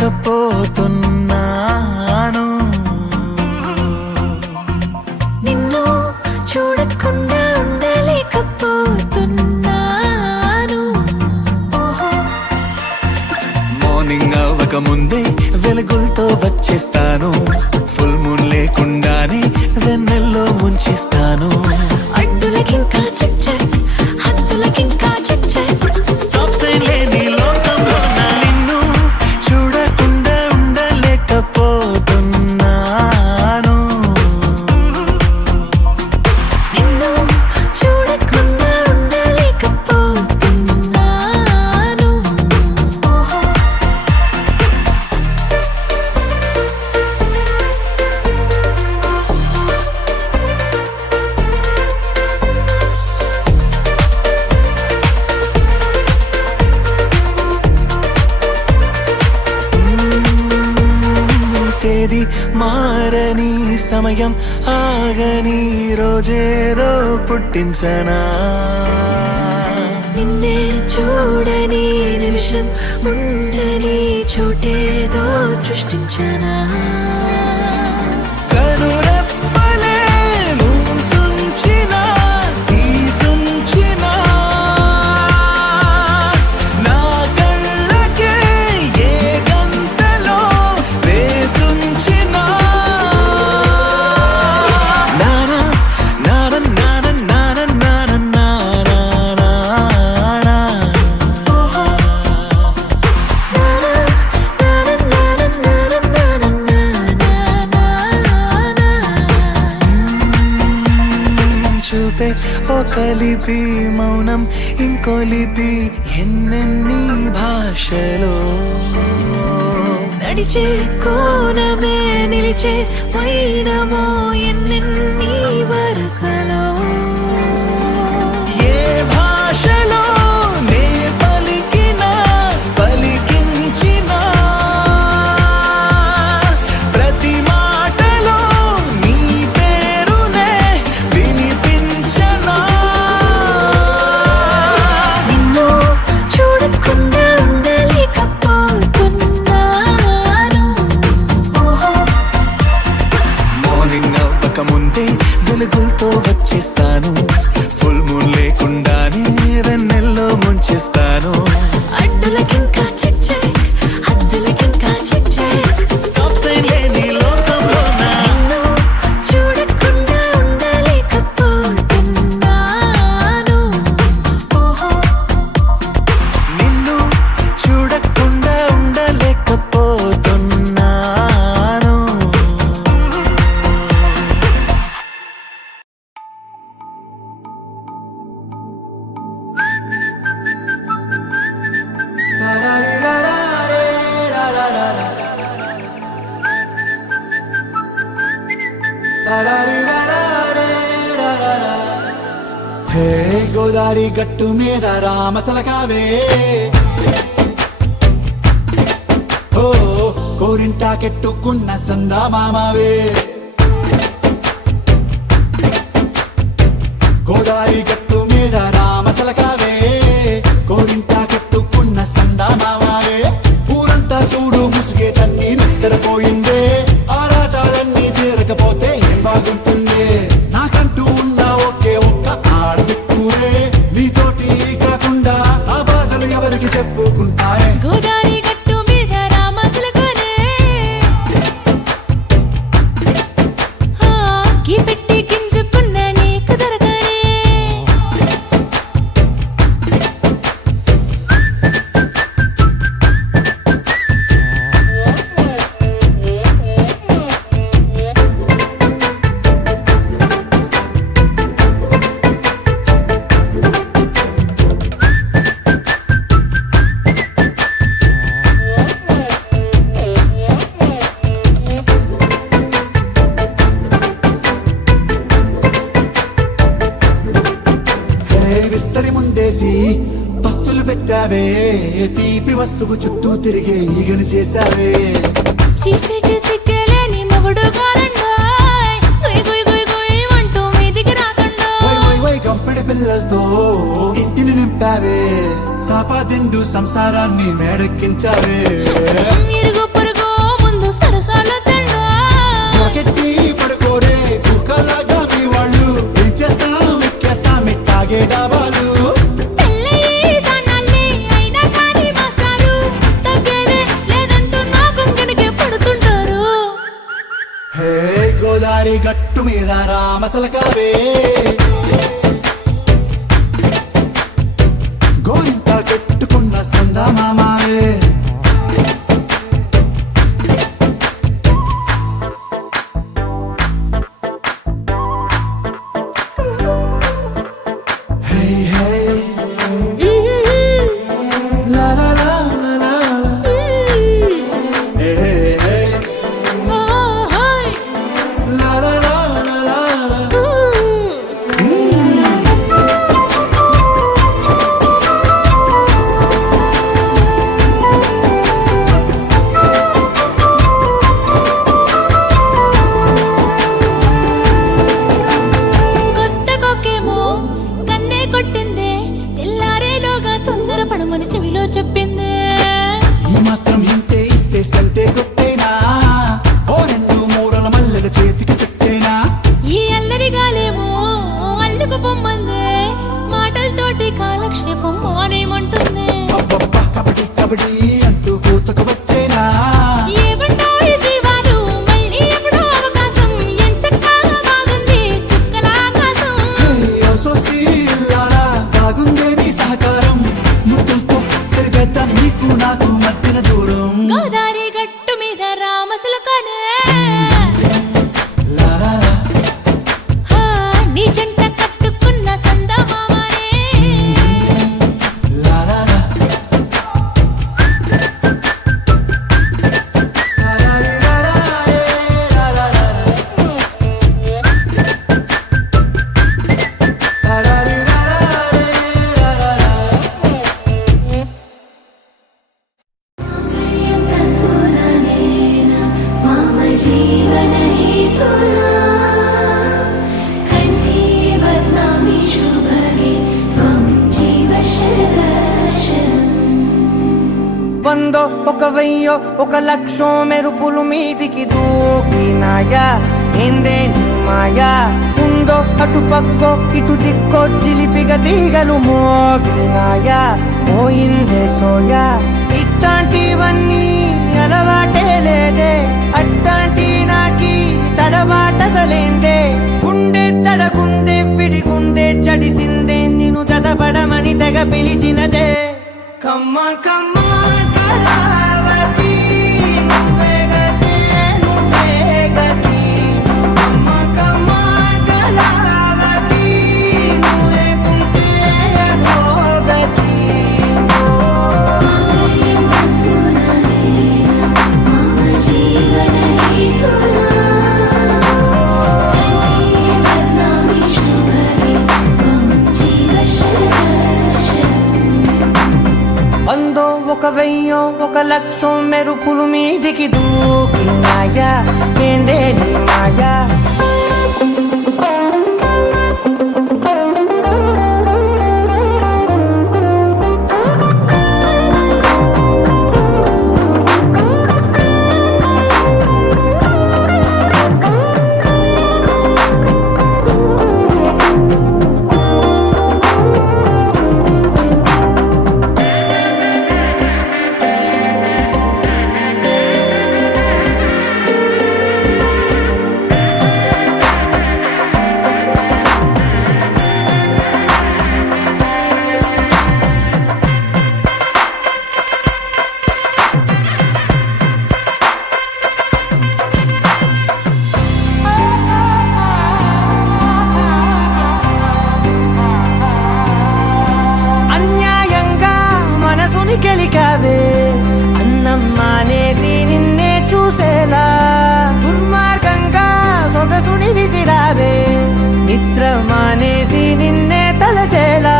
ఉండలేకపోతున్నాను. నిన్ను చూడకుండా ఉండలేకపోతున్నాను. మార్నింగ్ అవ్వక ముందే వెలుగులతో వచ్చేస్తాను. ఫుల్ మూన్ లేకుండానే వెన్నెల్లో ముంచేస్తాను. అడ్డులకింకా చెక్ చెక్, హద్దులకింకా చెక్ చెక్. స్టాప్ సైన్ లేని లోకంలో నిన్ను చూడకుండా ఉండలేకపోతున్నాను. నిన్ను చూడకుండా ఉండలేకపోతున్నాను. తేదీ మారని సమయం ఆగని రోజేదో పుట్టించనా. నిన్నే చూడని నిమిషం ఉండని చోటేదో సృష్టించనా. కనురెప్పలే మూసుంచినా తీసుంచినా నా కళ్ళకే ఏ గంటలో వేసుంచినా. నానా నాన నాన నాన నాన నానా నానా. చూపే ఓ కలిపి మౌనం ఇంకో లిపి ఎన్నెన్ని భాషలో. నడిచే కోనమే నిలిచే వైనమో ఎన్నెన్ని వరసలో. ఏ భాషలో నే పలికినా పలికించినా ప్రతి మాటలో నీ పేరునే వినిపించనా. నిన్ను చూడకుండా ఉండలేకపోతున్నాను. మార్నింగ్ అవ్వక ముందే వెలుగులతో వచ్చేస్తాను. ఫుల్ మూన్ లేకుండానే వెన్నెల్లో ముంచేస్తాను. అడ్డులకింకా చెక్ చెక్, హద్దులకింకా చెక్ చెక్. స్టాప్ సైన్ లేని లోకంలో నిన్ను చూడకుండా ఉండలేకపోతున్నాను. నిన్ను చూడకుండా ఉండలేకపోతున్నాను. హే గోదారి గట్టు మీద రామసలకావే, ఓ కోరింటా కెట్టుకున్న సందా మామావే. గోదారి గట్టు మీద రామసలకావే, కోరింటా కెట్టుకున్న సందా మామావే. ఊరంతా చూడు ముసుగే తన్ని నిద్రపోయిందే, ఆరాటాలన్నీ తీరకపోతే ఏం బాగుంటుందే. నాకంటూ ఉన్న ఒకే ఒక్క ఆడదిక్కురే, నీతోటి కాకుండా ఆ బాధలు ఎవరికి చెప్పుకుంటాయే. గోదారి గట్టు మీద రామసలకనే, కీ పెట్టి గింజుకున్న నీకు దొరకనే. విస్తరి ముందేసి పస్తులు పెట్టావే, తీపి వస్తువు చుట్టూ తిరిగే ఈగని చేశావే. చీచీ చేసి కేలేని మొగుడు గారండాయ్, గుయ్ గుయ్ గుయ్ గుయ్ అంటూ మీదికి రాకండా. గంపెడి పిల్లలతో ఇంటిని నింపావే, సాపా దిండు సంసారాన్ని మేడెక్కించావే. ఇరుగు సరసాల తండా రాకెట్టి పడుకోరే కుక్కలాగా మీ వాళ్ళు ఏం చేస్తాం ఎక్కేస్తాం ఇట్టాగే డాబాలు పెళ్ళయి సన్నాళ్ళే అయినా కానీ మాస్టారు తగ్గేదే లేదంటూ నా కొంగనికే పడుతుంటారు హే గోదారి గట్టు మీద రామసలకావే గోరింట కట్టుకున్న సందా మామావే Hey, hey, la la la la la la. Hey, hey, hey, la la la la la la. కొత్త కొక్కేమో కన్నే కొట్టిందే తెల్లారేలోగా తొందర పడమని చెవిలో చెప్పిందే ఈ మాత్రం ఇంటే ఇస్తే సంటే కొట్టేనా ఓ రెండు మూరల మల్లెల చేతికి చుట్టేనా ఈ అల్లరి గాలేమో అల్లుకు పొమ్మందే మాటలతోటి కాలక్షేపం మానేమంటుందే అబ్బబ్బా కబడ్డీ కబడ్డీ అంటూ కూతకు వచ్చేనా ఏమంటాయి జీవాలు మళ్ళీ ఎప్పుడో అవకాశం ఎంచక్కా బాగుంది చుక్కల ఆకాశం అసోసి ఇల్లారా బాగుందే నీ సహకారం ముద్దులతో సరిపెద్దాం నీకు నాకు మధ్యన దూరం గోదారి గట్టు మీద రామసులకనే లా లా లా. హా, నీ జంట కట్టుకున్న సందమామనే La la la. La la la la la la la la. La la la la la la. मम जीवन हेतुना कण्ठे बध्नामि शुभगे त्वं जीव शरदर्शनम् వందో ఒక వెయ్యో ఒక లక్షో మెరుపులు మీదికి దూకినాయా ఏందే నీ మాయా ఉందో అటు పక్కో ఇటు దిక్కో చిలిపిగ తీగలు మోగినాయా పోయిందే సోయా ఇట్లాంటివన్నీ అలవాటే లేదే అట్లాంటి నాకి తడబాటసలేందే గుండె తడగుందే విడిగుందే చడిసిందే నిన్ను చదపడమని తెగ పిలిచినదే కమ్మ కమ్మ కళావతి నువ్వే గతి నువ్వే గతి కమ్మ కమ్మ కళావతి నువ్వే కుంటే అదో గతి मम जीवन हेतुना कण्ठे बध्नामि शुभगे त्वं जीव शरदर्शनम् వందో ఒక వెయ్యో ఒక లక్షో మెరుపులు మీదికి దూకినాయా ఏందే నీ మాయా గెలికావే అన్నం మానేసి నిన్నే చూసేలా దుర్మార్గంగా సొగసుని విసిరావే నిద్ర మానేసి నిన్నే తలచేలా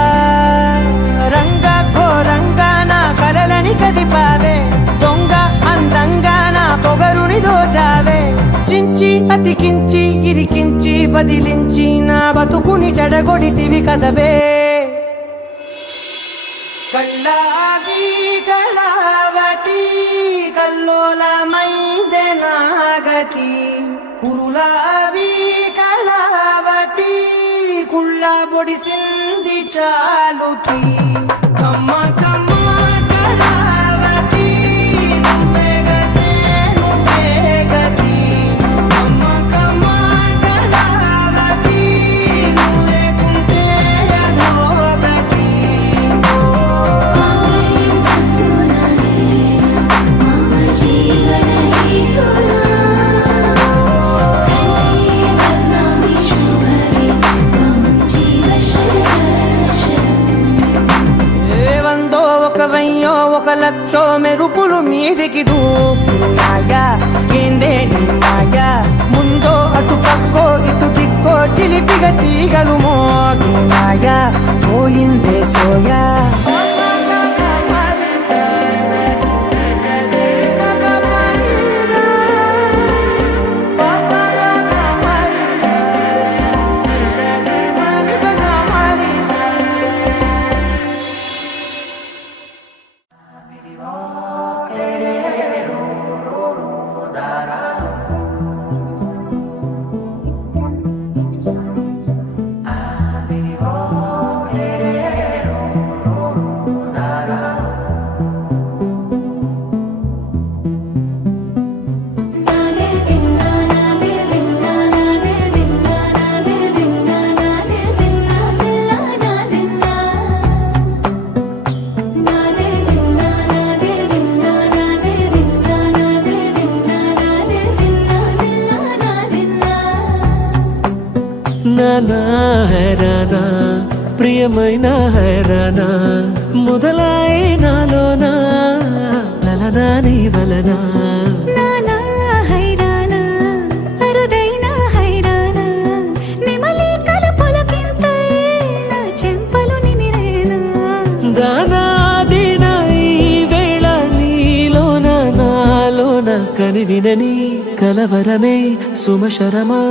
రంగ ఘోరంగా నా కలలని కదిపావే దొంగ అందంగా నా పొగరుని దోచావే చించి అతికించి ఇరికించి వదిలించి నా బతుకుని చెడగొడితివి కదవే కళ్ళాగి కళావతి కల్లోలమైందే నా ఒడిసింది చాలుతి కమ్మ కమ్మ కళావతి నువ్వే గతే నువ్వే గతి కమ్మ కమ్మ కళావతి నువ్వే కుంటే అధోగతి వందో ఒక వెయ్యో ఒక లక్షో మెరుపులు మీదికి దూకినాయా ఏందే నీ మాయా ముందో అటు పక్కో ఇటు దిక్కో చిలిపిగా తీగలు మోగినాయా పోయిందే సోయా నానా హైరానా ప్రియమైన హైరానా మొదలాయి నాలోనా లలనా నీ వలనా నానా హైరానా అరుదైన హైరానా నెమలి కలుపులకింతై నా చెంపలు నిమిరేనా దానా దినా ఈ వేళ నీలోన నాలోన కనివినని కలవరమే సుమశరమా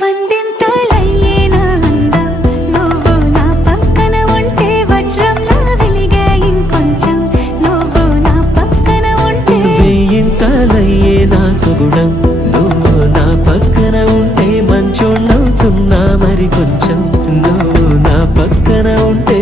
వందింతలయ్యేనా అందం నువ్వు నా పక్కన ఉంటే వజ్రంలా వెలిగే ఇంకొంచెం నువ్వు నా పక్కన ఉంటే వేయింతలయ్యే నా సుగుణం నువ్వు నా పక్కన ఉంటే మంచోళ్ళవుతున్నా మరి కొంచెం నువ్వు నా పక్కన ఉంటే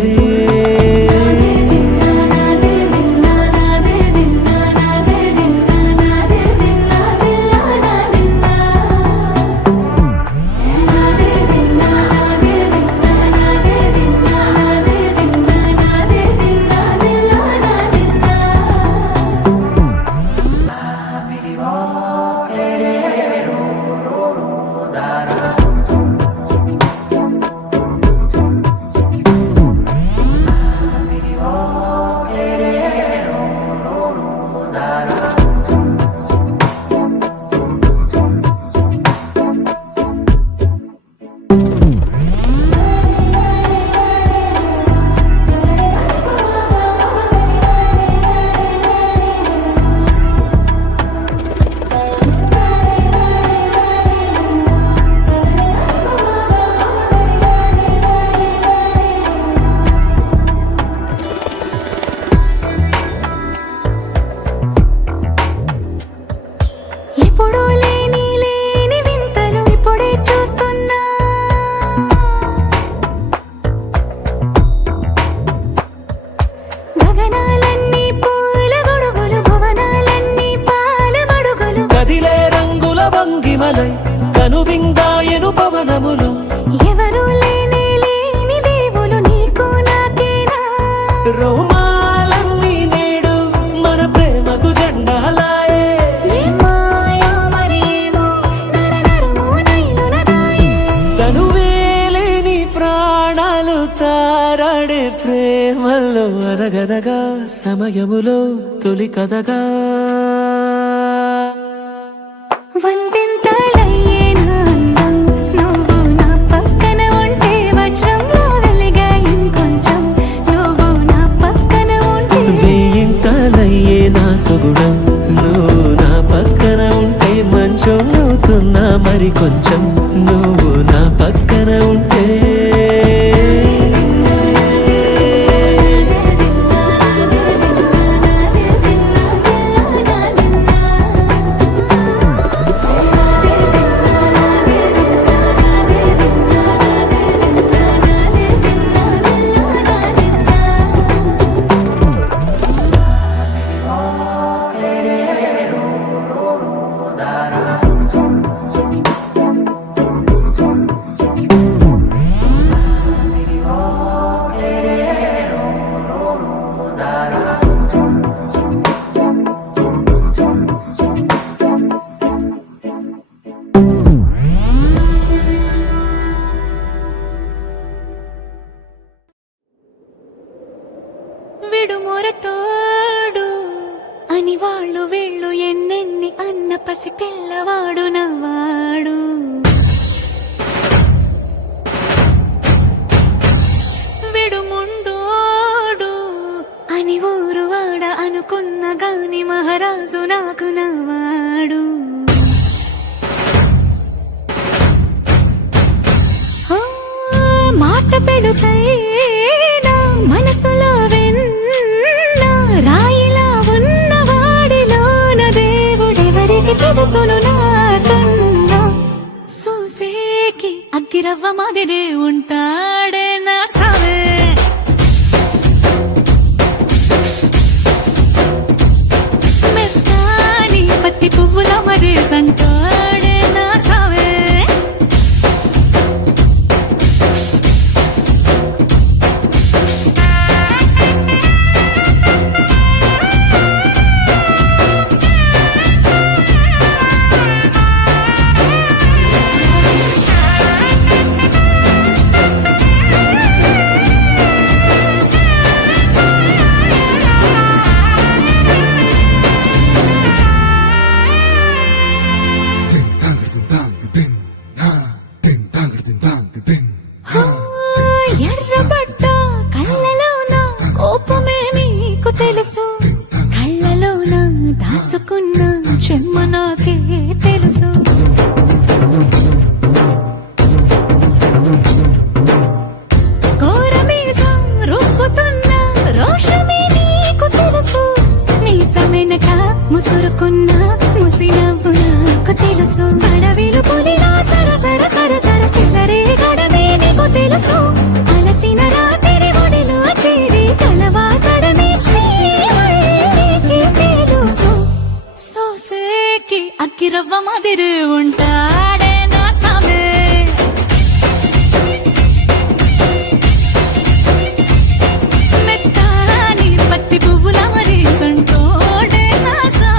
ఎప్పుడూ లేని వింతలు ఇప్పుడే చూస్తున్నా గగనాలన్నీ పూల గొడుగులు భువనాలన్నీ పాల మడుగులు కదిలే రంగుల భంగిమలై కనువిందాయను పవనములు ఎవరు లేని దేవులు నీకు నాకేనా రోమాలన్నీ నేడు మన ప్రేమకు జెండాలాయే ఏ మాయో మరేమో నరనరమో నైలునదాయే తనువేలేని ప్రాణాలు తారాడే ప్రేమల్లో అనగనగా సమయములో తొలి కథగా వందింతలయ్యేనా అందం నువ్వు నా పక్కన ఉంటే వజ్రంలా వెలిగే ఇంకొంచెం నువ్వు నా పక్కన ఉంటే వేయింతలయ్యే నా సుగుణం నువ్వు నా పక్కన ఉంటే మంచోళ్ళవుతున్నా మరి కొంచెం నువ్వు నా పక్కన ఉంటే విడు మొరటోడు అని వాళ్ళు వీళ్ళు ఎన్నెన్ని అన్న పసి పిల్లవాడు నవ్వాడు. విడు ముండోడు అని ఊరు వాడ అనుకున్న గాని మహారాజు నాకు నవ్వాడు. మాట పెడుసైనా మనసులో వెన్న రాయిలా ఉన్నవాడిలోన దేవుడెవరికి తెలుసును నాకన్నా. సూసేకి అగ్గిరవ్వ మాదిరే ఉంటాడే నా సావే. మెత్తాని పత్తి పువ్వుల మరి సంటాడే నా సావే. ఎర్రబడ్డ కళ్ళలోన కోపమే నీకు తెలుసు, కళ్ళలోన దాచుకున్న చెమ్మ నాకే తెలుసు. కోరమీసం రూపుతున్న రోషమే నీకు తెలుసు, మీసమెనక ముసురుకున్న ముసినవ్వు నాకు తెలుసు. అడవిలు పులినా సర సర సర సర చిల్లరే గడమే నీకు తెలుసు. అలసిన రాత్రి ఒడిలో చేరి కలవాచడమే శ్రీకి తెలుసు. సోసేకి అగ్గిరవ్వ మాదిరి ఉంటాడే నా సామే. మెత్తాని పత్తి పువ్వుల మరి సంటోడే నా సామే.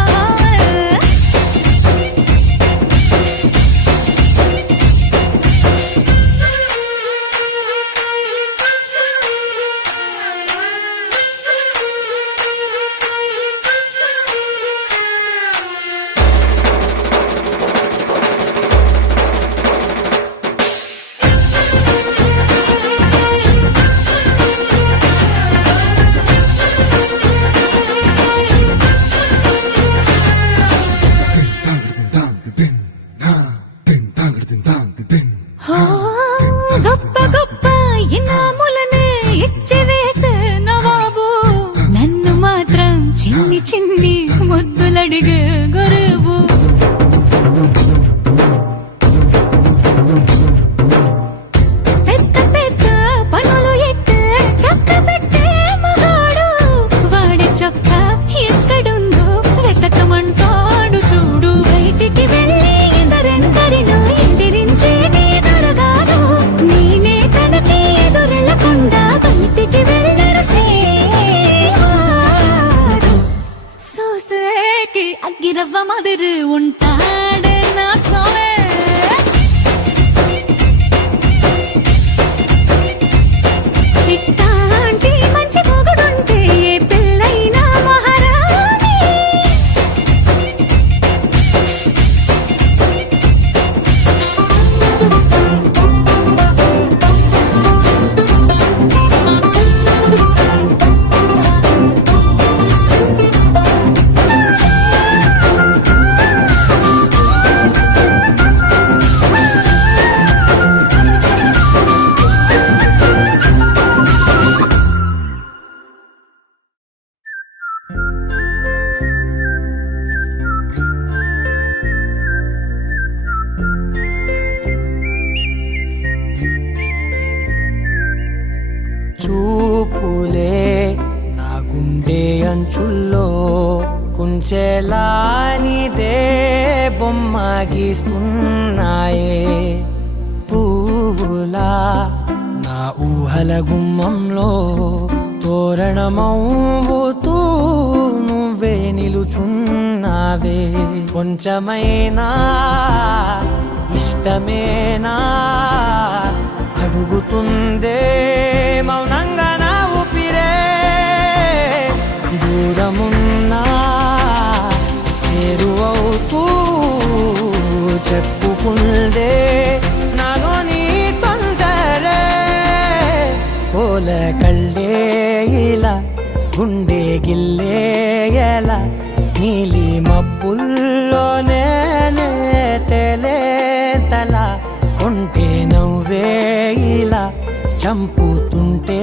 గొప్ప గొప్ప ఇనాములనే ఇచ్చివేసే నవాబు, నన్ను మాత్రం చిన్ని చిన్ని ముద్దులడిగే గురువు. పెద్ద పెద్ద పనులు ఎట్టే చక్క పెట్టే మగాడు, వాడి చొక్క ఎక్కడుందో వెతకమంటాడు చూడు. బయటికి వెళ్ళి ఇద్దరెందరినో ఎదిరించేటి దొరగారు, నేనే తనకి ఎదురెళ్ళకుండా బయటికి వెళ్ళరు శ్రీవారు. సోసేకి అగ్గిరవ్వ మాదిరి ఉంటాడే నా సోమే. ఇట్టాంటి మంచి మొగుడుంటే ఏ పిల్లైనా మహారాణి. చూపులే నా గుండె అంచుల్లో కుంచెలా నీదే బొమ్మ గీస్తున్నాయే. పువ్వులా నా ఊహల గుమ్మంలో తోరణమవుతూ నువ్వే నిలుచున్నావే. కొంచెమైనా ఇష్టమేనా అడుగుతుందే మౌనంగా నా ఊపిరే. చెప్పుకుందే నాలో నీ తొందరే ఓల కళ్ళే ఇలా గుండె గిల్లే ఎలా నీలి మబ్బుల్లోనే తల కొంటే నవ్వే ఇలా చంపుతుంటే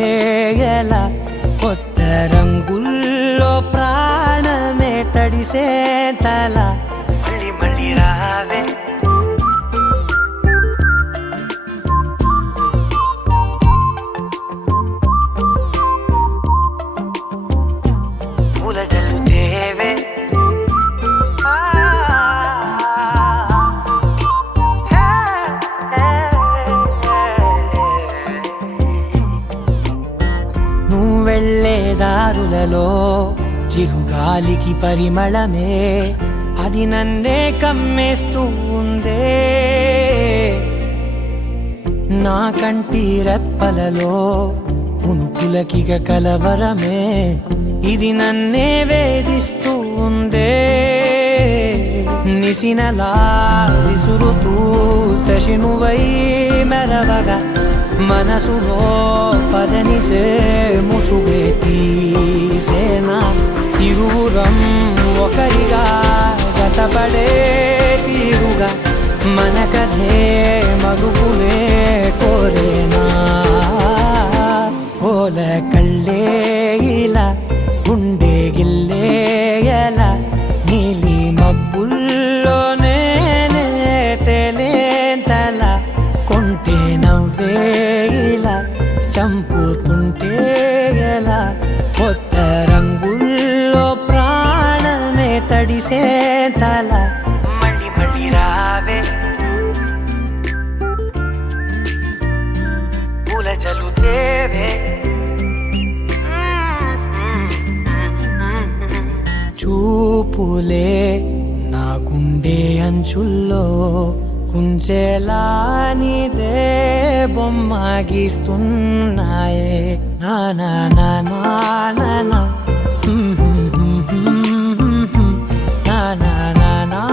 ఎలా కొత్త రంగుల్లో ప్రాణమే తడిసే తల మళ్ళీ మళ్ళీ రావే పూల జల్లుతేవే నువ్వు వెళ్ళే దారులలో చిరుగాలికి పరిమళమే అది నన్నే కమ్మేస్తూ ఉందే నా కంటి రెప్పలలో పునుకులకిగ కలవరమే ఇది నన్నే వేధిస్తూ ఉందే నిసినలా విసురుతూ శశినువై మెరవగా మనసులో పదనిసే ముసుగే తీసేనా ఇరువురం ఒకరిగా జతపడే తీరుగా మన కథే మలుపులే కోరేనా ఓల కళ్ళే ఇలా గుండె గిల్లే ఎలా నీలి మబ్బుల్లోనే తేలేంతల కొంటే నవ్వే ఇలా చంపుతుంటే ఎలా కొత్త రంగుల్లో ప్రాణమే తడిసే తల మళ్ళీ మళ్ళీ రావే పూల జల్లుతేవే చూపులే నా గుండె అంచుల్లో కుంచెలా నీదే బొమ్మ గీస్తున్నాయే నా నా నా నా నా నా నా నా నా నా నా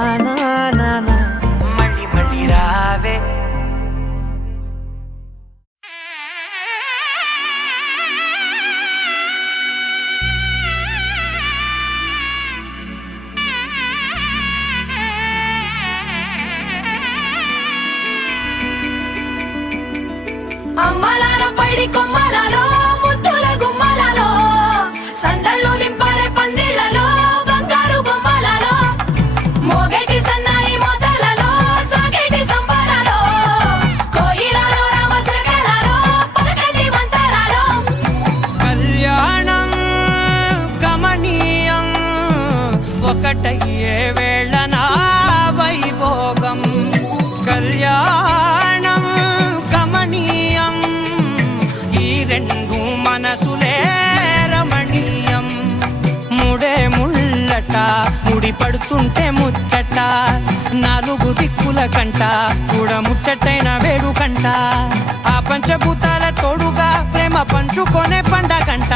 నా నా నా మళ్ళీ మళ్ళీ రావే అమ్మలాలో పైడి కొమ్మలలో ముద్దుల గుమ్మలలో సందళ్ళు నింపారే పందిళ్లలో బంగారు బొమ్మలలో మోగేటి సన్నాయి మోతలలో సాగేటి సంబరాలో కోయిలలో రామసగలలో పలకటి మంతరాలో కళ్యాణం గమనీయం ఒకటయ్యే వేళ నా వైభోగం కళ్యాణం గమనీయం ఈ రెండు మనసులే రమణీయం ముడే ముళ్ళట ముడి పడుతుంటే ముచ్చట నాలుగు దిక్కుల కంట చూడ ముచ్చటైన వేడుకంట ఆ పంచభూతాల తోడుగా ప్రేమ పంచుకొనే పండగంట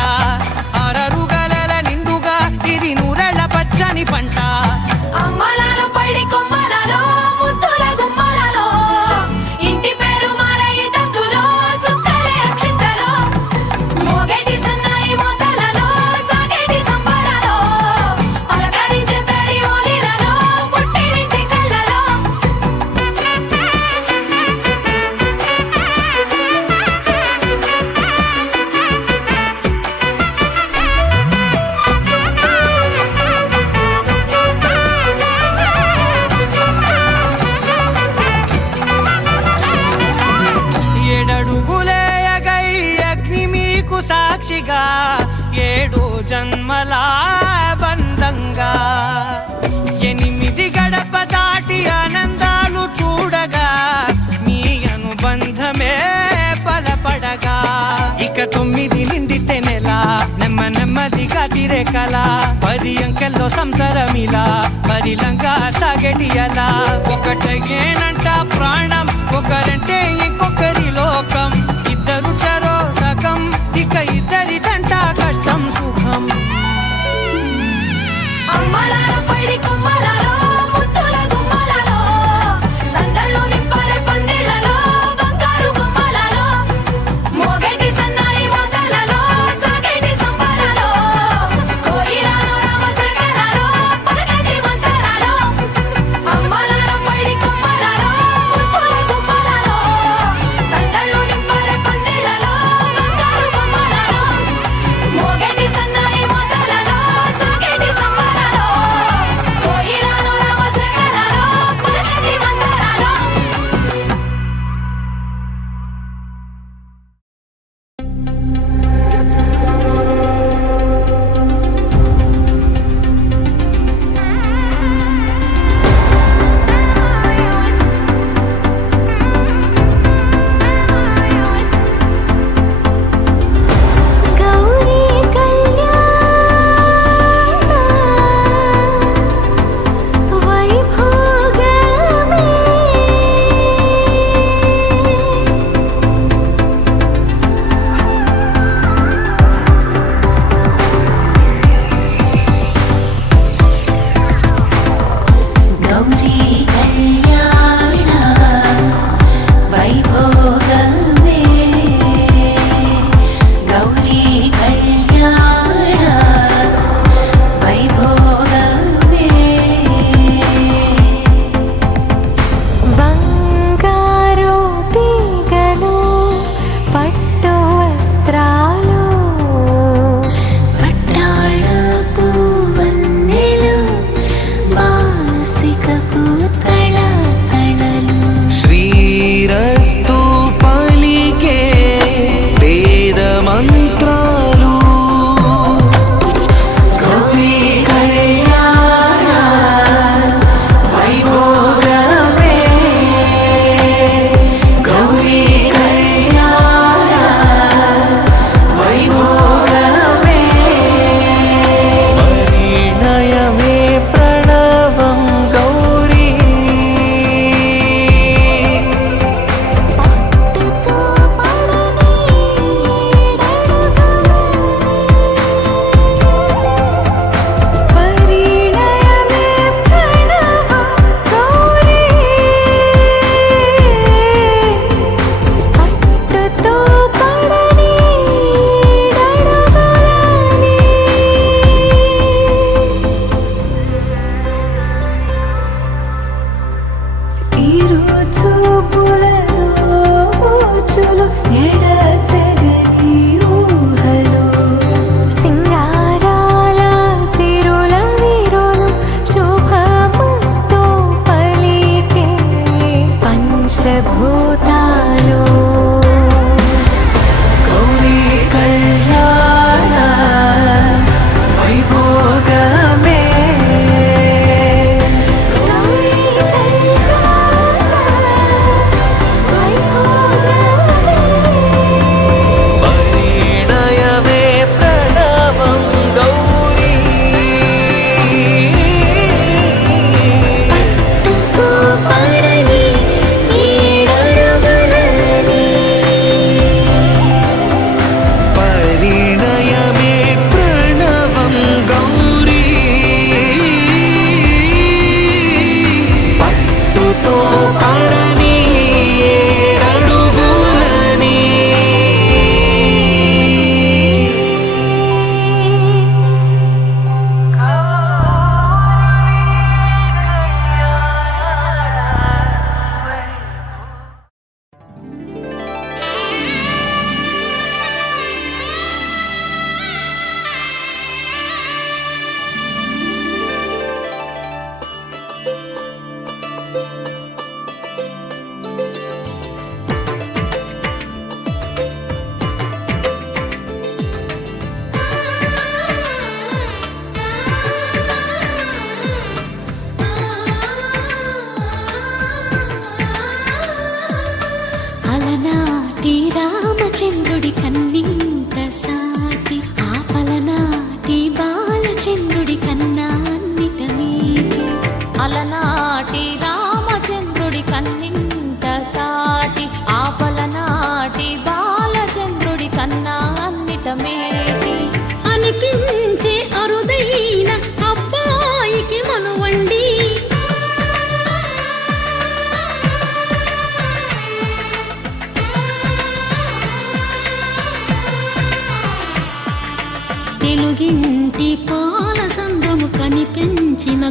ఆరరుగల నిండుగా ఇది నూరెళ్ళ పచ్చని పంట అమ్మలాలో పైడి కొమ్మలలో ముద్దుల గుమ్మలలో ఇంటి పేరు మారయి తందులో చుక్కలే అక్షింతలో మోగేటి సన్నాయి మోతలలో సాగేటి సంబరాలో అలకరించే తడి ఓలిలలో పుట్టినింటి కళ్ళలో ఏడడుగులేయగై అగ్ని మీకు సాక్షిగా 7 జన్మల బంధంగా 8 గడప దాటి ఆనందాలు చూడగా మీ అనుబంధమే బలపడగా ఇక 9 నిండితే నెల నెమ్మ నెమ్మదిగా తీరే కల 10 అంకెల్లో సంసారమిలా పరిలంగా సాగేటియలా ఒకటేనంట ప్రాణం ఒకరంటే ఇంకొకరి లోకం ఇద్దరు చరో సగం ఇక ఇద్దరిదంట కష్టం సుఖం అమ్మలార పడి కొమ్మలలో ముత్తుల గుమ్మలలో సందళ్ళు నింపరే పందిళ్ళలో బంగారు బొమ్మలలో మోగేటి సన్నాయి మోతలలో సాగేటి సంబరాలో కోయిలలో రామశకలలో పలకటి మంతరాలో అమ్మలార పడి కొమ్మలలో ముత్తుల గుమ్మలలో సందళ్ళు నింపరే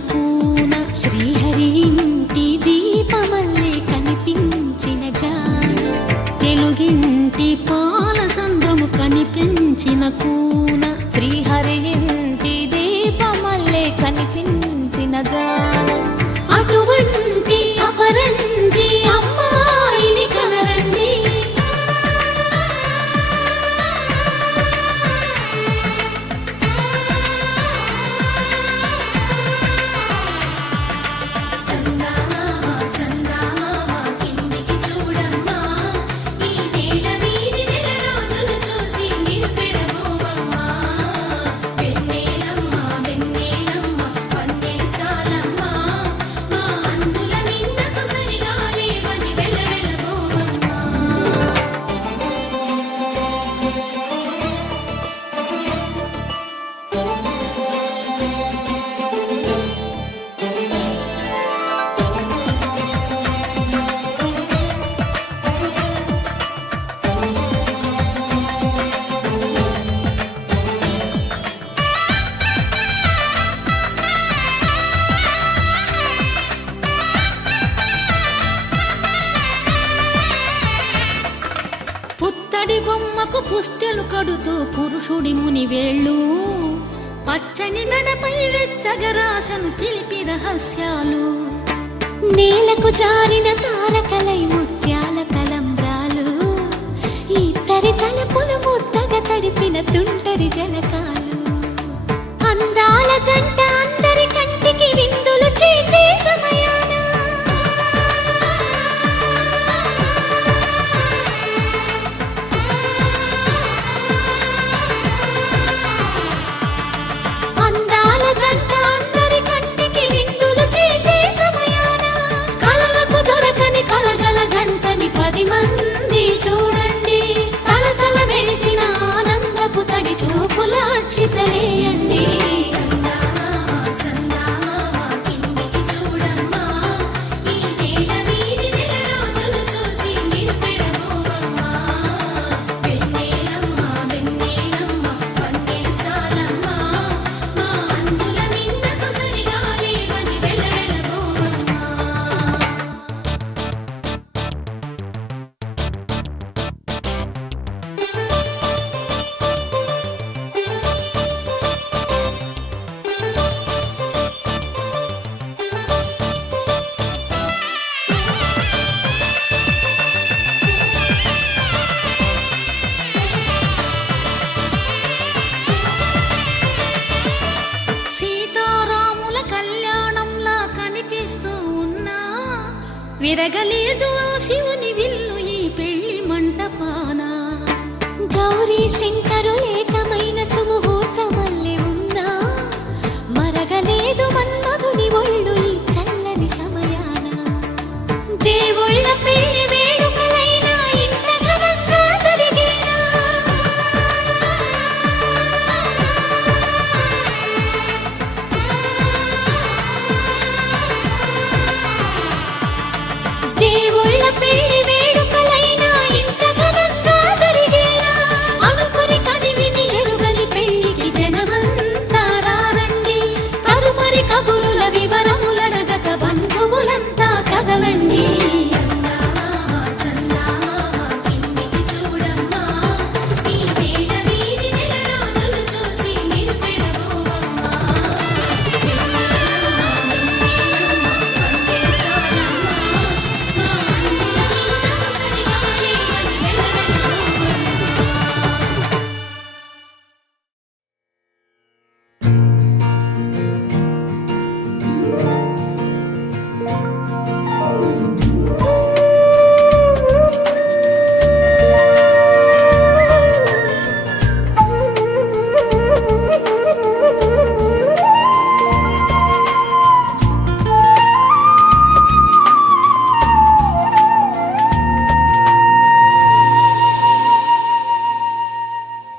కూన శ్రీహరి ఇంటి దీపమల్లే కనిపించిన జాన తెలుగింటి పాల సంద్రము కనిపించిన కూన శ్రీహరి ఇంటి దీపమల్లే కనిపించిన జాన అటువంటి అపరంజి అమ్మాయిని కనరండి బొమ్మకు పుస్తెలు కడుతూ పురుషుడి ముని వేళ్ళు పచ్చని నడపై వెచ్చగరాసను చిలిపి రహస్యాలు నేలకు జారిన తారకలై ముత్యాల తలంబ్రాలు ఇద్దరి తలపులు ముద్దగా తడిపిన తుంటరి జలకాలు అందాల జంట అందరి కంటికి విందులు చేసే సమయాన మంది చూడండి తలతల మెరిసిన ఆనందపు తడి చూపుల అక్షితలేయండి విరగలేదు శివుని విల్లు ఈ పెళ్లి మంటపాన గౌరీ శంకరు ఏకమైన సుముహూర్తమల్లె ఉన్నా మరగలేదు మన్మధుని ఒళ్ళు ఈ చల్లని సమయాన దేవుళ్ళ పెళ్లి వేడుకలైనా ఇంత ఘనంగా జరిగేనా దేవుళ్ళ పెళ్లి వేడుకలైనా ఇంత ఘనంగా జరిగేలా అనుకుని కదివిని ఎరుగని పెళ్లికి జనమంతా రారండి తదుపరి కబురుల వివరములడగక బంధువులంతా కదలండి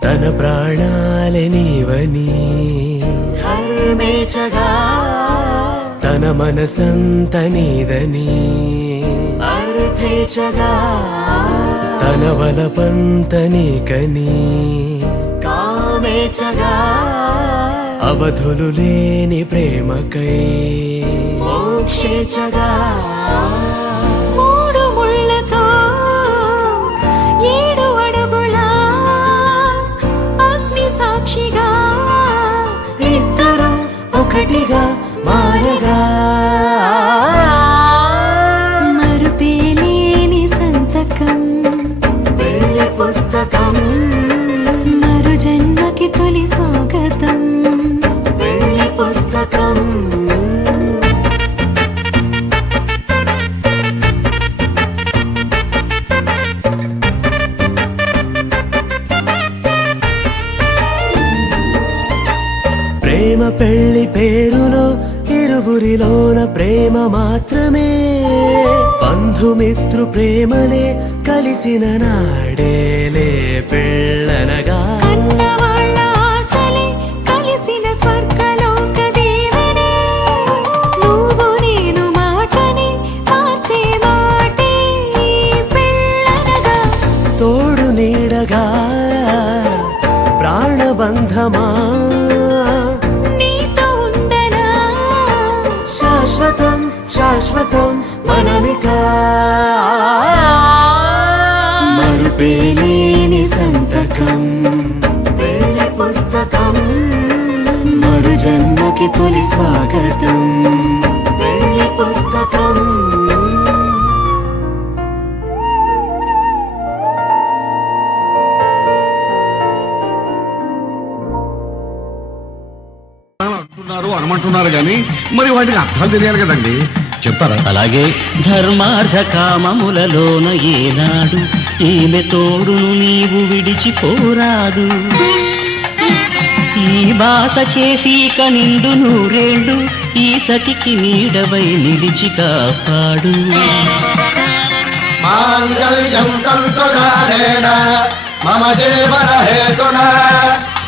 తన ప్రాణాలే నీవని హర్మేచగా తన మనసంత నీదని అర్థేచగా తన వలపంత నీకని కామేచగా అవధులు లేని ప్రేమకై మోక్షేచ్ఛగా మూడు ముళ్ళతో 7 అడుగుల అగ్ని సాక్షిగా ఇద్దరు ఒకటిగా మారగా మరుపేలేని సంతకం వెళ్ళి పుస్తకం మరు జన్మకి తొలి స్వాగతం వెళ్ళి పుస్తకం ప్రేమ పెళ్లి పేరులో ఇరువురిలోన ప్రేమ మాత్రమే బంధుమిత్రు ప్రేమనే కలిసిన నాడేలే పెళ్ళనగా కన్నవాళ్ళ ఆశలే కలిసిన స్వర్గలోక దీవెనే నువ్వు నేను మాటని మార్చే మాటే ఈ పెళ్ళనగా తోడు నీడగా ప్రాణబంధమా నీతో ఉండనా శాశ్వతం శాశ్వతం మనమిక మరుపేలేని సంతకం వెళ్ళి పుస్తకం మరు జన్మకి తొలి స్వాగతం వెళ్ళి పుస్తకం అంటున్నారు అనమంటున్నారు కానీ మరి వాటికి అర్థాలు తెలియాలి కదండి చెప్తారా? అలాగే ధర్మార్థ కామములలోన ఏనాడు ఈమె తోడును నీవు విడిచిపోరాదు ఈ బాస చేసి కనిండు నూరేళ్ళు ఈ సతికి నీడవై నిలిచి కాపాడు మాంగళ్యం తంతుకారేణ మమ జీవన హేతునా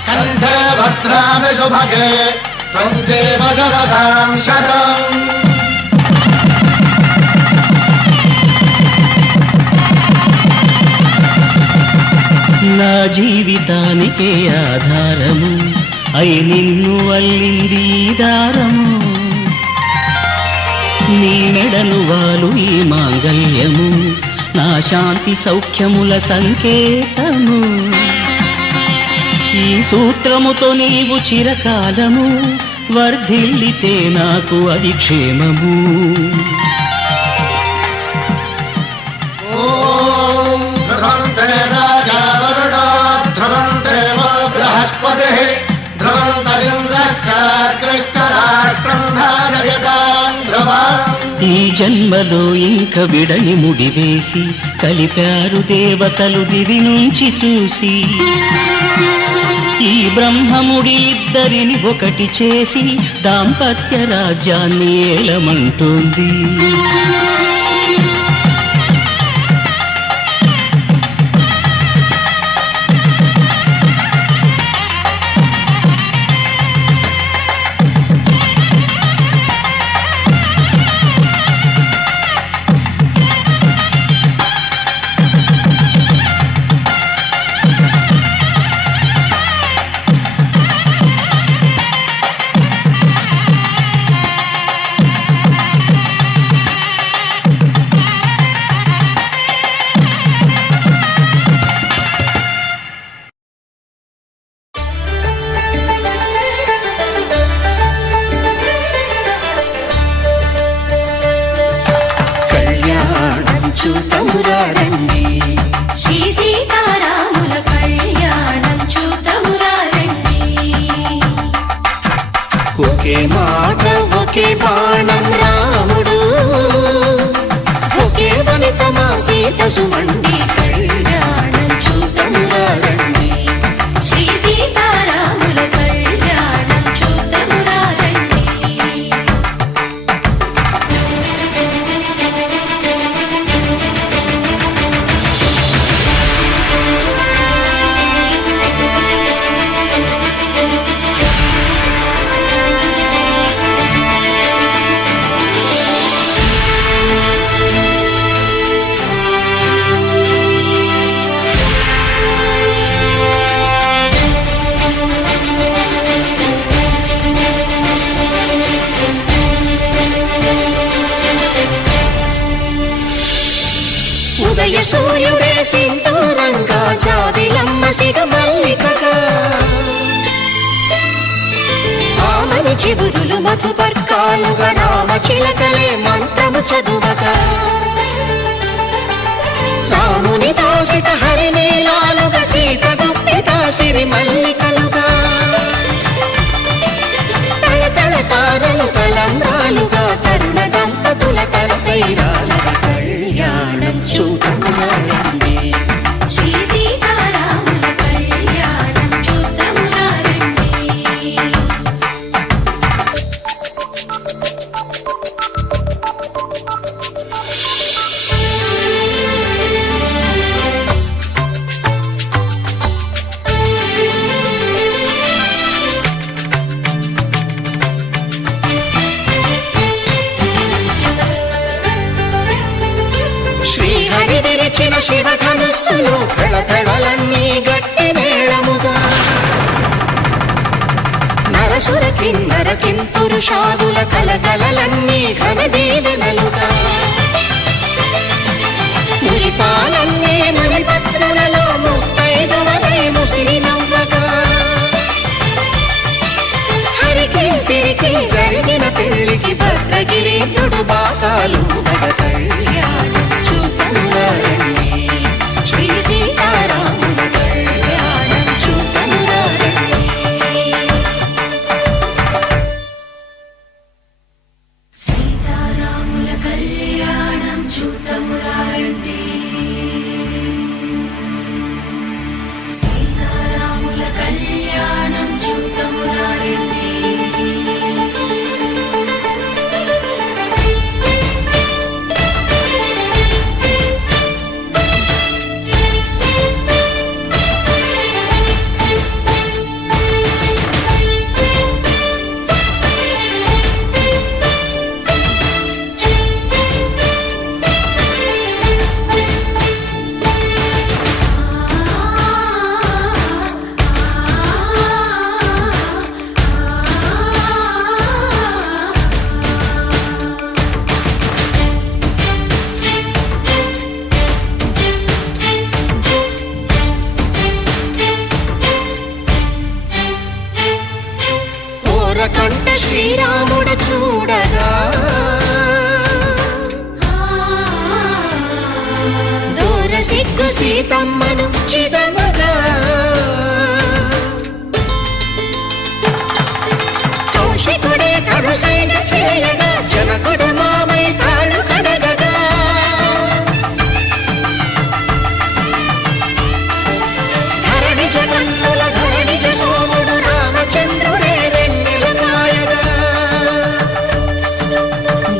కంఠే భద్రామి శుభగే త్వం జీవ శరదాం శతం. నా జీవితానికే ఆధారము అయి నిన్ను అల్లింది ఈ దారము నీ మెడను వాలు ఈ మాంగళ్యము నా శాంతి సౌఖ్యముల సంకేతము ఈ సూత్రముతో నీవు చిరకాలము వర్ధిల్లితే నాకు అది క్షేమము ఓం ధ్రువంతే రాజా వరుణో ధ్రువంతే వో బృహస్పతిః ధ్రువంతరింద్రశ్చాగ్రశ్చ రాష్ట్రం ధారయతాం ధ్రువం. ఈ జన్మలో ఇంక విడని ముడివేసి కలిపారు దేవతలు దివి నుంచి చూసి ఈ బ్రహ్మముడి ఇద్దరిని ఒకటి చేసి దాంపత్య రాజ్యాన్ని ఏలమంటోంది చూతమురారండి శ్రీ సీతారాముల కళ్యాణం చూతమురా రండి ఒకే మాట ఒకే బాణం రాముడు ఒకే వనిత మా సీత సుమండి కళ్యాణం చూతమురారండి శ్రీ సీతారాముల కళ్యాణం చూతమురా రండి సిగ మల్లికగా ఆమని చిగురులు మధుపర్కాలుగా రామ చిలకలే మంత్రము చదువగా రాముని దోసిట హరినీలాలుగా సీత గుప్పిట సిరి మల్లికలుగా తళతళ తారలు తలంబ్రాలుగా తరుణ దంపతుల తలపైరాలుగా కళ్యాణం చూడమురండి శ్రీ సీతారాముల కళ్యాణం చూద్దామురా రండి. శ్రీహరి విరిచిన శివధనుస్సులు పెళపెళలన్నీ గట్టి మేళముగా నరసుర కిన్నర కింపురుషాదుల కలకలలన్నీ ఘన దీవెనలుగా మురిపాలన్నీ మణిపత్రులలో ముత్తైదువలై ముసిరి నవ్వగా హరికి సిరికి జరిగిన పెళ్లికి భద్రగిరీంద్రుడు బాకాలు కళ్యాణం చూడమురండి శ్రీ సీతారాముల కళ్యాణం చూడమురండి సీతారాముల కళ్యాణం చూద్దామురా రండి. సీతారాముల కళ్యాణం చూద్దామురా రండి. ఓరకంట శ్రీరాముడు చూడగా దూర సిగ్గు సీతమ్మను చిదమగా కౌశికుడే కరుసైన చేయగా జనకుడు మామై కాళ్ళు కడగగా ధరణి జగన్నుల ధరణిజ సోముడు రామచంద్రుడే వెన్నెల కాయగా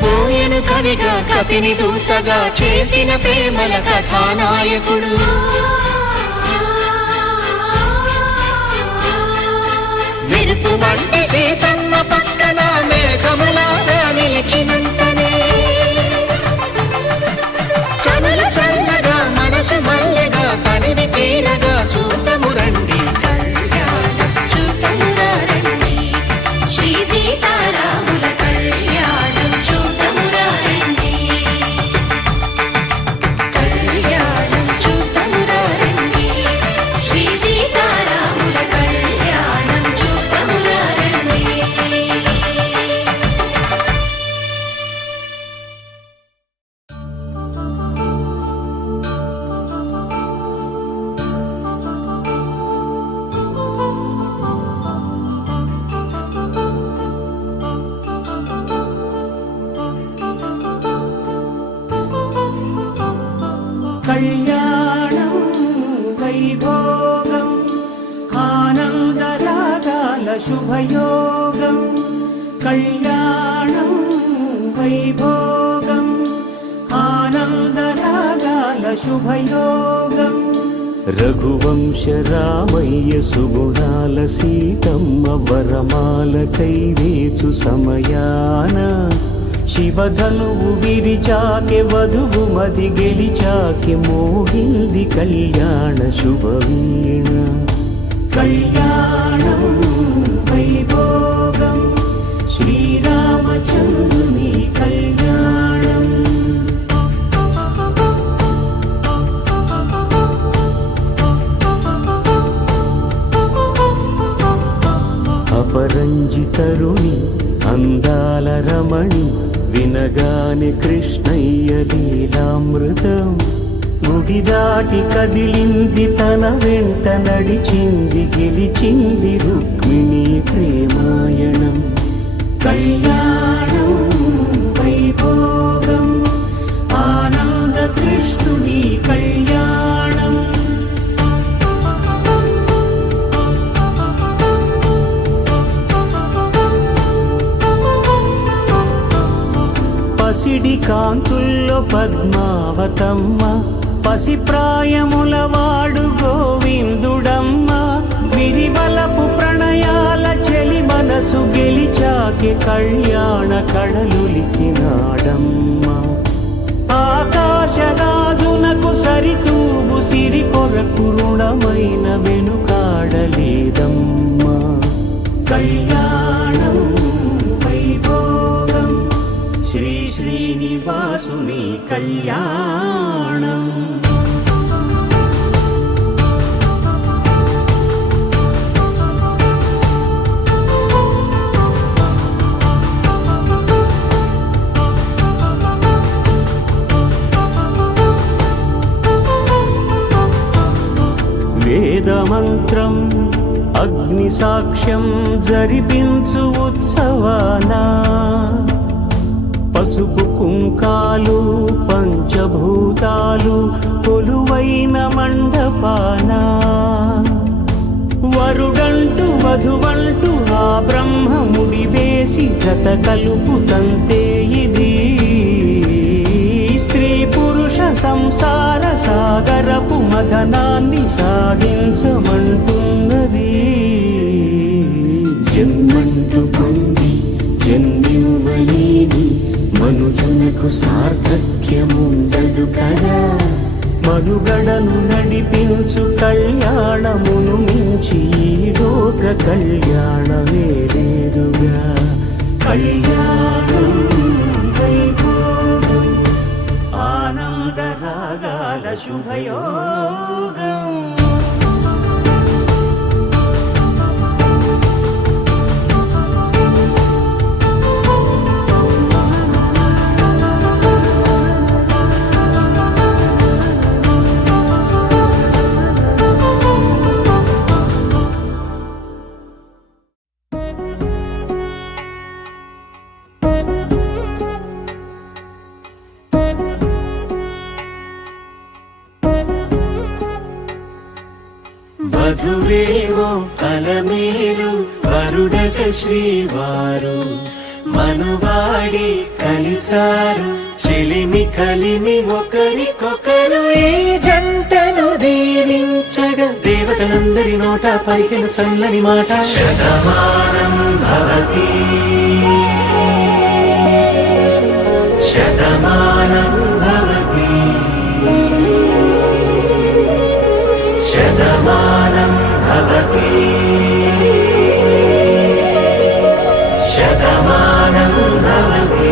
బోయను కవిగా కపిని దూతగా చేసిన ప్రేమల కథానాయకుడు మెరుపు వంటి సీతమ్మ పక్కన మేఘములాగా నిలిచినంతనే కనులు చల్లగా మనసు మల్లెగా తనివి తీరగా చూడమురండి కళ్యాణం చూడమురా రండి శ్రీ సీతారాముల కళ్యాణం చూద్దామురా రండి. కళ్యాణం చూడమురా రండి శ్రీ సీతారాముల కళ్యాణం చూద్దామురా రండి. కళ్యాణం వైభోగం ఆనందరాగాల శుభయోగం కళ్యాణం వైభోగం ఆనందరాగాల శుభయోగం రఘువంశ రామయ్య సుగుణాల సీతమ్మ వరమాల కైవేచు సమయాన శివధనువు విరిచాకె వధువు మది గెలిచాకె మోగింది కళ్యాణ శుభవీణ కళ్యాణం వైభోగం శ్రీరామచంద్రుని కళ్యాణం అందాల రమణి వినగానే కృష్ణయ్య లీలామృతం గుడి దాటి కదిలింది తన వెంట నడిచింది గెలిచింది రుక్మిణి ప్రేమాయణం కళ్యాణం వైభోగం ఆనంద కృష్ణుని కళ్యాణం పసిడి కాంతుల్లో పద్మావతమ్మ పసిప్రాయముల వాడు గోవిందుడమ్మ విరివలపు ప్రణయాల చెలి మనసు గెలిచాకే కళ్యాణ కళలులికినాడమ్మ ఆకాశరాజునకు సరితూగు సిరి కొరకు రుణమైన వెనుకాడలేదమ్మా కళ్యాణం వైభోగం శ్రీ శ్రీనివాసుని కళ్యాణం వేదమంత్రం అగ్ని సాక్ష్యం జరిపించు ఉత్సవానా పసుపు కుంకాలు పంచభూతాలు కొలువైన మండపానా వరుడంటూ వధువంటూ ఆ బ్రహ్మముడి వేసి జత కలుపుతంతే ఇది స్త్రీ పురుష సంసార సాగరపు మథనాన్ని సాగించమంటున్నది జన్మంటూ పొంది జన్మివ్వలేని మనుజునకు సార్థక్యముండదు కదా మనుగడను నడిపించు కళ్యాణమును మించి ఈ లోక కళ్యాణమే లేదుగా కళ్యాణం వైభోగం ఆనంద రాగాల శుభయోగం వధువేవో అలమేలు వరుడట శ్రీవారు మనువాడి కలిసారు చెలిమి కలిమి ఒకరికొకరు ఈ జంటను దీవించగా దేవతలందరి నోట పలికిన చల్లని మాట శతమానం భవతి శతమానం భవతి శతమానం భవతి శతమానం భవతి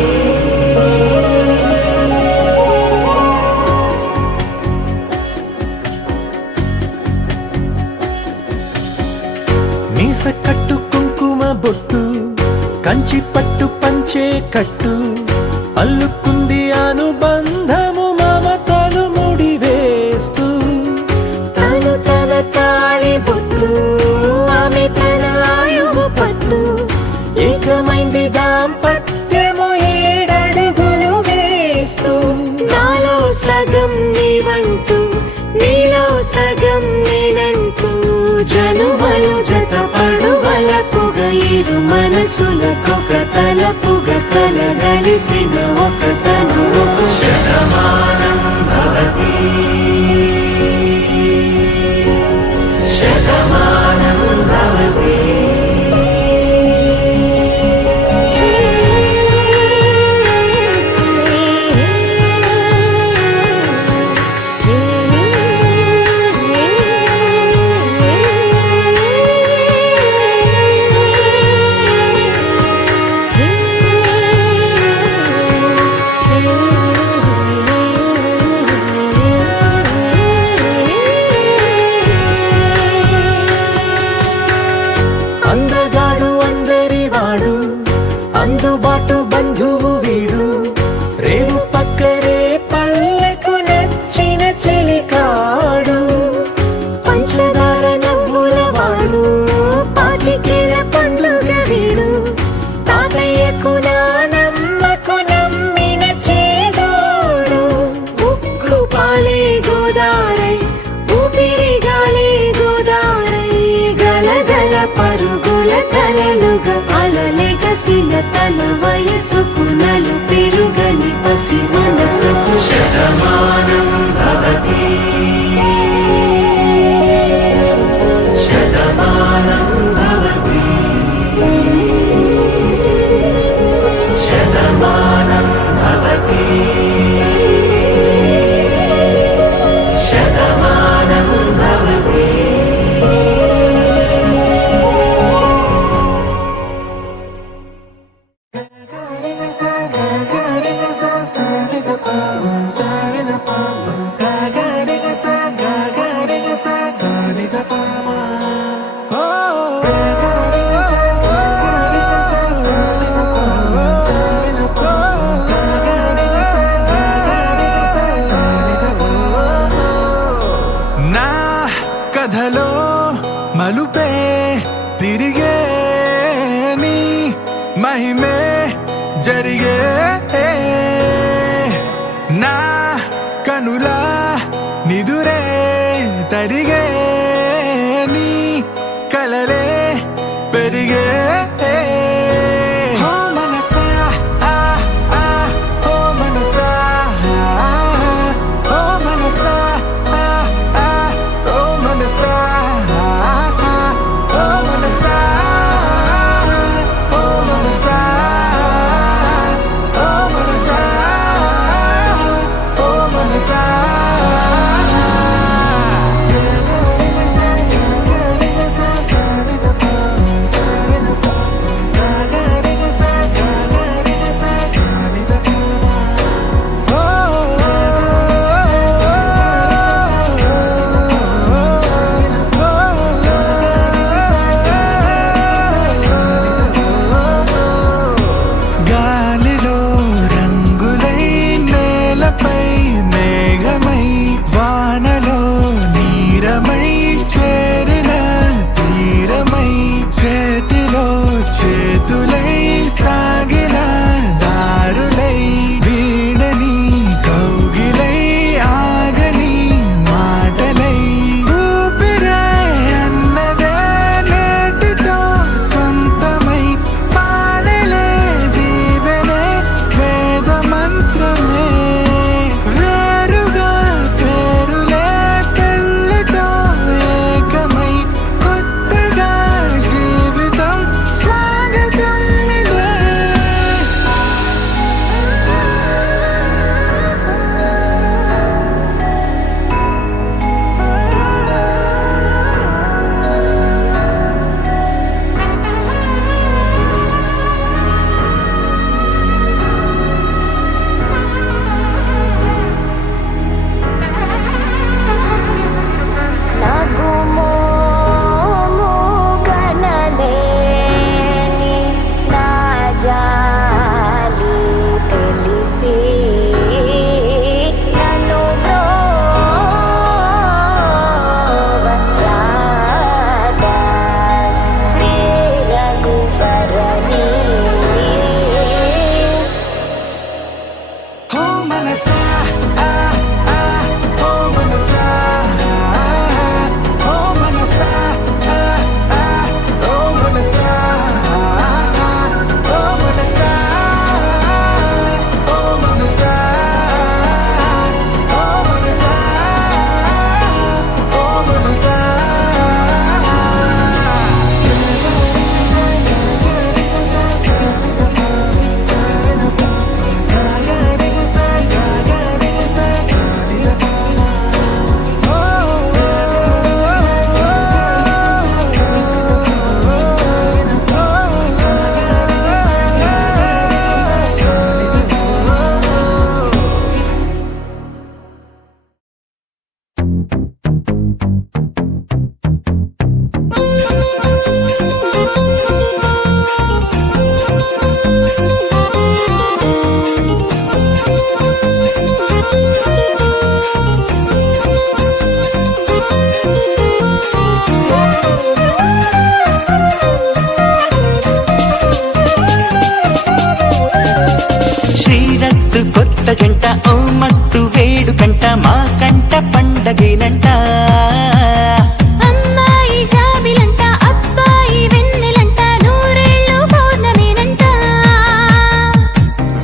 మీస కట్టు కుంకుమ బొట్టు కంచి పట్టు పంచే కట్టు అల్లుకుంది అనుబంధము మమతలు ముడివేస్తూ తను తన తాళి బొట్టు ఆమె తన ఆయువు పట్టు ఏకమైంది దాంపత్యము 7 అడుగులు వేస్తూ నాలో సగం నీవంటూ నీలో సగం నేనంటూ జనుమలు జత పడువలపుగ ఇరు మనసులకొక తలపుగ కలగలిసిన ఒక తను శతమానం భవతి శతమానం భవతి Hey అందుబాటు బంధువు వీడు రేవు పక్కరే పల్లెకు నచ్చిన చెలికాడు పంచదార నవ్వుల వాడు పాతికేల పండుగ వీడు తాతయ్యకు నానమ్మకు నమ్మిన చేదోడు ఉక్కు పాలే గోదారై ఊపిరి గాలే గోదారై గలగల పరుగుల కలలుగా అలలెగసిన తన వయసుకు నలు పెరుగని పసి మనసుకు శతమానం భవతి శతమానం భవతి శతమానం భవతి శతమానం భవతి నా కథలో మలుపే తిరిగే నీ మహిమే జరిగే నా కనులా నిదురే తరిగే నీ కలలే పెరిగే ఓ మనసా ఆ ఆ ఓ మనసా ఓ మనసా ఆ ఆ ఓ మనసా ఓ మనసా ఓ మనసా ఓ మనసా ఓ మనసా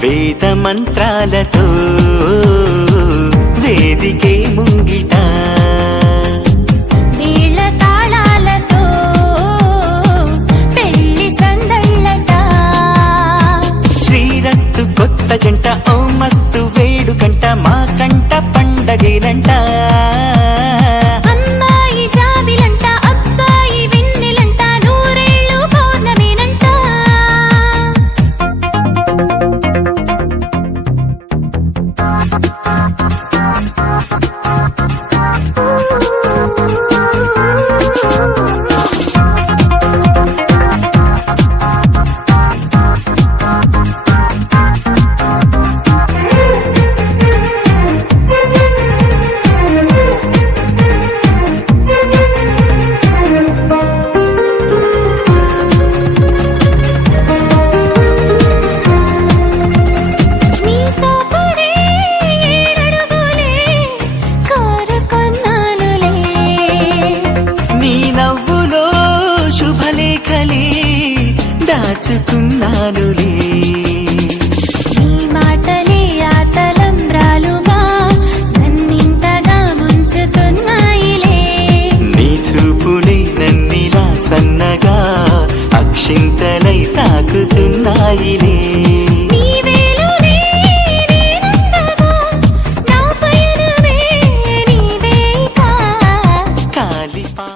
వేద మంత్రాలతో వేదికే ముంగిట నీళ్ళ తాళాలతో పెళ్లి సందళ్ళట శ్రీరస్తు కొత్త జంట ఓ మస్తు వేడుకంట మా కంట పండగేనంట అమ్మాయి జాబిలంట అబ్బాయి వెన్నెలంట నూరేళ్ళు పౌర్ణమేనంట నీతో పడే ఏడడుగులే కోరుకున్నానులే నీ నవ్వులో శుభలేఖలే దాచుకున్నానులే నీ మాటలే ఆ తలంబ్రాలుగా నన్నింతగా ముంచుతున్నాయిలే నీ చూపులే నన్నిలా సన్నగా అక్షింతలై తాకుతున్నాయిలే నీ వేలునే నేనందగా నా పయనమే నీదే కాలిపా